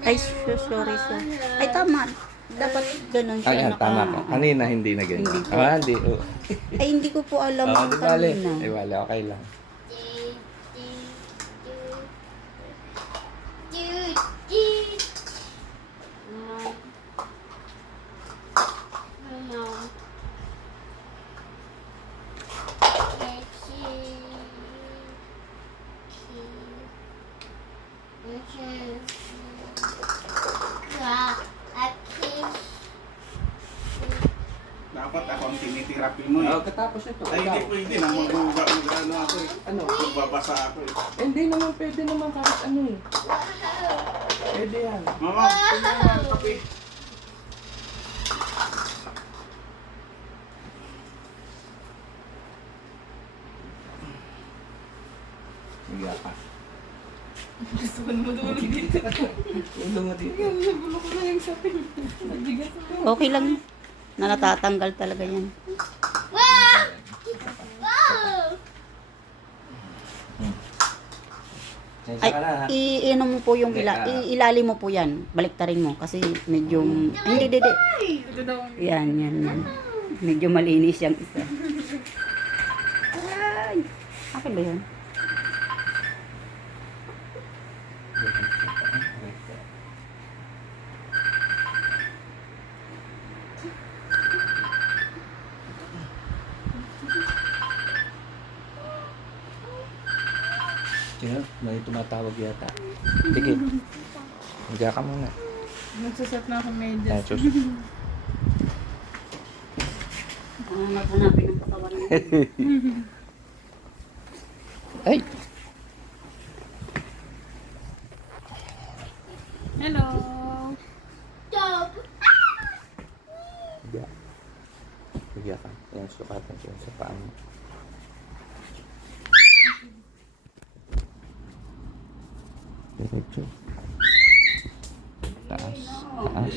Ay, sorry sir. Ay, tama. Dapat ganun siya. Ayan, tama po. Kanina hindi na ganyan. Hindi po. Ah, hindi. Oh. Ay, hindi ko po alam Oh, ang di bale. kanina. Di bale, okay lang. Dapat ako ang tinitirapi mo eh. Oh, katapos ito. Ay, hindi pwede na mag-ano ako eh. Ano? Magbabasa ako eh. Hindi naman pwede naman kahit ano eh. Pwede yan. Mama, tingnan ang kape. Sige pa. Gusto ko na madulog dito. Ulo mo dito. Nagulo ko na yung sapin. Nabigat ako. Okay lang. Na natatanggal talaga yan. Sensya Ay, ka na ha. i-ano mo po yung ilalim mo po yan. Baliktarin mo kasi medyo ay, hindi. Ito daw. Yan. Medyo malinis yung isa. Ay, akin ba yun? Yan, may tumatawag yata. Sige. Higa ka muna. Nagsasat na ako Ayan, medyas. sus. Hanapin ng katawan mo. Ay! Hello. Higa. Higa ka. Yan, sukatan ko sa paa mo. Diretso. Taas. Taas.